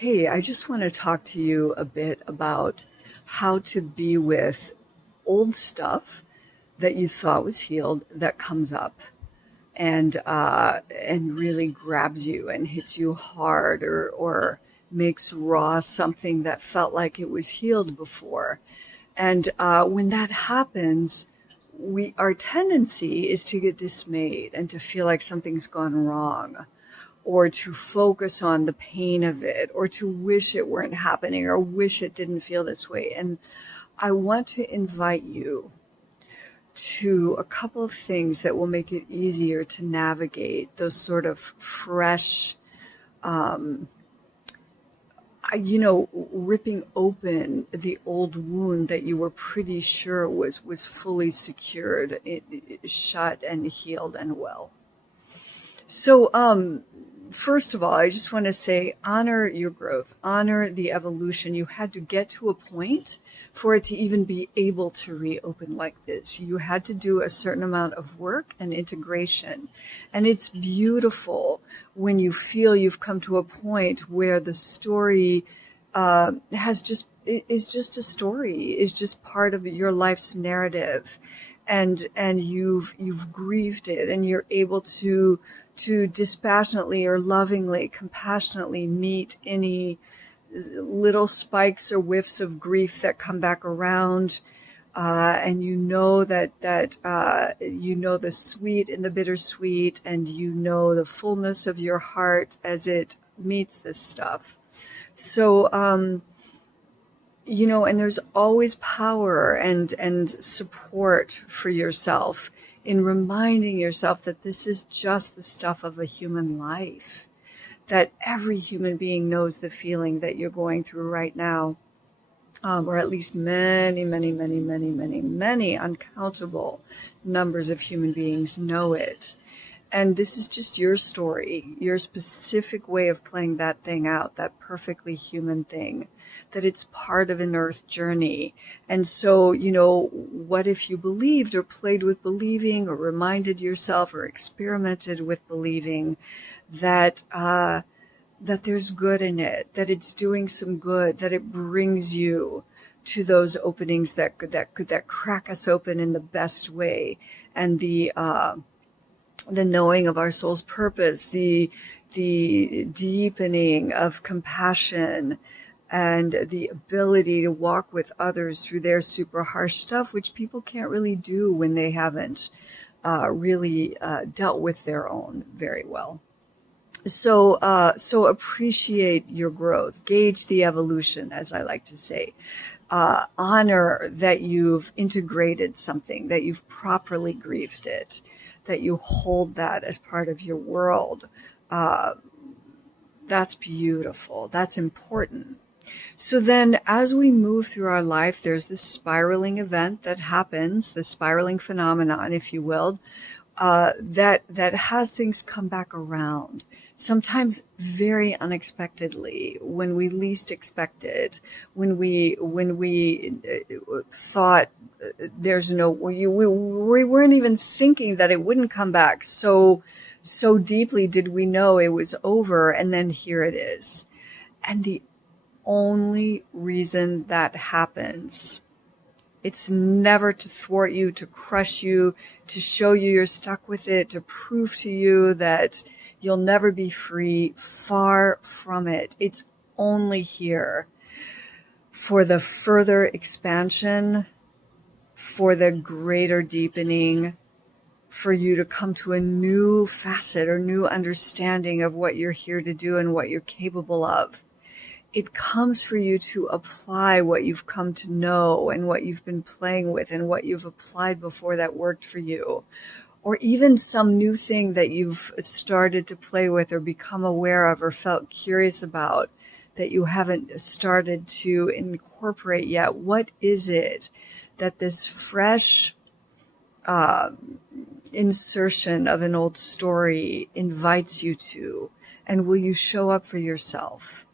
Hey, I just want to talk to you a bit about how to be with old stuff that you thought was healed that comes up and really grabs you and hits you hard or makes raw something that felt like it was healed before. And when that happens, our tendency is to get dismayed and to feel like something's gone wrong, or to focus on the pain of it, or to wish it weren't happening, or wish it didn't feel this way. And I want to invite you to a couple of things that will make it easier to navigate those sort of fresh, ripping open the old wound that you were pretty sure was fully secured, shut and healed and well. So, first of all, I just want to say, honor your growth, honor the evolution. You had to get to a point for it to even be able to reopen like this. You had to do a certain amount of work and integration. And it's beautiful when you feel you've come to a point where the story is just a story, is just part of your life's narrative. And you've grieved it, and you're able to dispassionately or lovingly, compassionately meet any little spikes or whiffs of grief that come back around. And you know that you know the sweet and the bittersweet, and you know the fullness of your heart as it meets this stuff. So, and there's always power and support for yourself in reminding yourself that this is just the stuff of a human life, that every human being knows the feeling that you're going through right now, or at least many, many, many, many, many, many uncountable numbers of human beings know it. And this is just your story, your specific way of playing that thing out, that perfectly human thing, that it's part of an earth journey. And so, what if you believed or played with believing or reminded yourself or experimented with believing that there's good in it, that it's doing some good, that it brings you to those openings that crack us open in the best way, and the knowing of our soul's purpose, the deepening of compassion, and the ability to walk with others through their super harsh stuff, which people can't really do when they haven't really dealt with their own very well. So appreciate your growth, gauge the evolution, as I like to say. Honor that you've integrated something, that you've properly grieved it, that you hold that as part of your world. That's beautiful. That's important. So then as we move through our life, there's this spiraling event that happens, the spiraling phenomenon, if you will, that has things come back around. Sometimes very unexpectedly, when we least expect it, when we thought there's no, we weren't even thinking that it wouldn't come back. So deeply did we know it was over, and then here it is. And the only reason that happens, it's never to thwart you, to crush you, to show you you're stuck with it, to prove to you that you'll never be free. Far from it. It's only here for the further expansion, for the greater deepening, for you to come to a new facet or new understanding of what you're here to do and what you're capable of. It comes for you to apply what you've come to know and what you've been playing with and what you've applied before that worked for you. Or even some new thing that you've started to play with or become aware of or felt curious about that you haven't started to incorporate yet. What is it that this fresh insertion of an old story invites you to? And will you show up for yourself?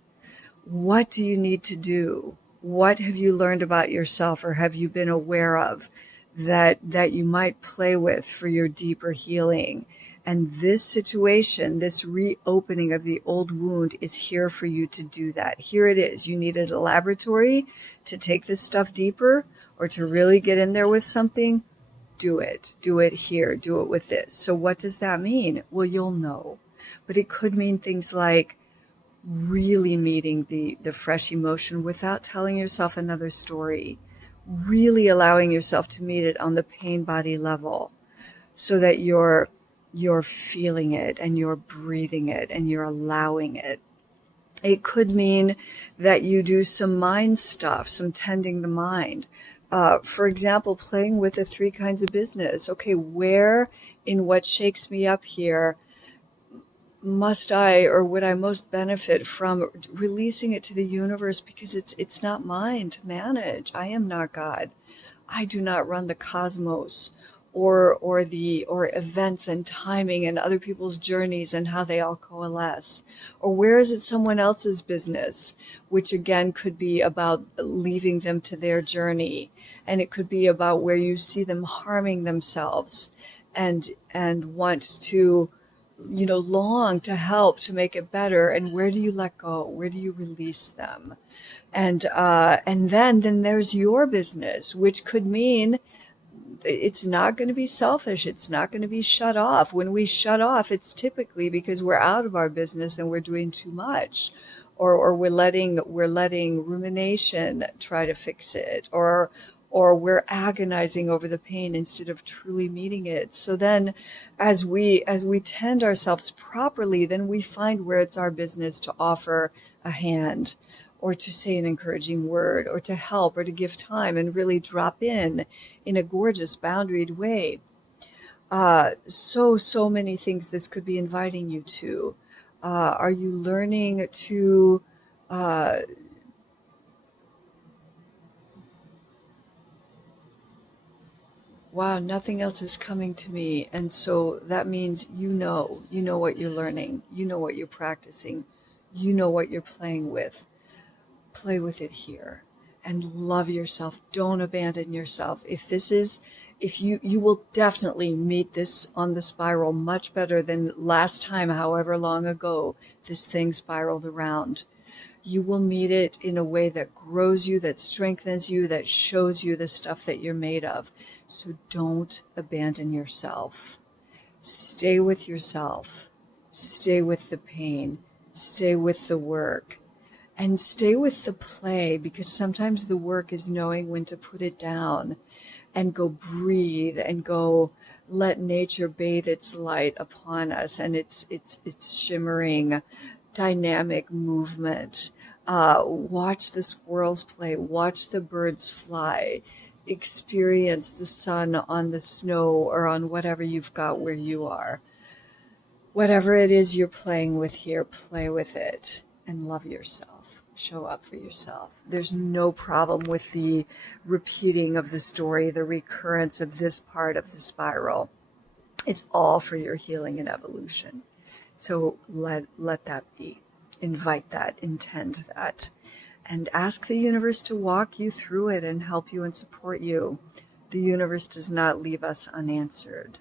What do you need to do? What have you learned about yourself or have you been aware of that you might play with for your deeper healing And this situation, this reopening of the old wound is here for you to do that. Here it is. You needed a laboratory to take this stuff deeper or to really get in there with something. Do it. Do it here. Do it with this. So what does that mean? Well, you'll know. But it could mean things like really meeting the fresh emotion without telling yourself another story. Really allowing yourself to meet it on the pain body level so that you're feeling it and you're breathing it and you're allowing it. It could mean that you do some mind stuff, some tending the mind. For example, playing with the 3 kinds of business. Okay, where in what shakes me up here must I or would I most benefit from releasing it to the universe, because it's not mine to manage. I am not God. I do not run the cosmos or events and timing and other people's journeys and how they all coalesce. Or where is it someone else's business, which again could be about leaving them to their journey. And it could be about where you see them harming themselves and want to, long to help to make it better. And where do you let go? Where do you release them? And then there's your business, which could mean it's not going to be selfish. It's not going to be shut off. When we shut off, it's typically because we're out of our business and we're doing too much, or we're letting rumination try to fix it, or we're agonizing over the pain instead of truly meeting it. So then as we tend ourselves properly, then we find where it's our business to offer a hand, or to say an encouraging word, or to help, or to give time and really drop in a gorgeous boundaried way. So many things this could be inviting you to. Are you learning to wow, nothing else is coming to me. And so that means you know what you're learning, you know what you're practicing, you know what you're playing with. Play with it here and love yourself. Don't abandon yourself. If you will definitely meet this on the spiral much better than last time, however long ago this thing spiraled around. You will meet it in a way that grows you, that strengthens you, that shows you the stuff that you're made of. So don't abandon yourself. Stay with yourself. Stay with the pain. Stay with the work. And stay with the play, because sometimes the work is knowing when to put it down and go breathe and go let nature bathe its light upon us and its shimmering dynamic movement. Watch the squirrels play, watch the birds fly, experience the sun on the snow or on whatever you've got where you are. Whatever it is you're playing with here, play with it and love yourself. Show up for yourself. There's no problem with the repeating of the story, the recurrence of this part of the spiral. It's all for your healing and evolution. So let that be. Invite that, intend that, and ask the universe to walk you through it and help you and support you. The universe does not leave us unanswered.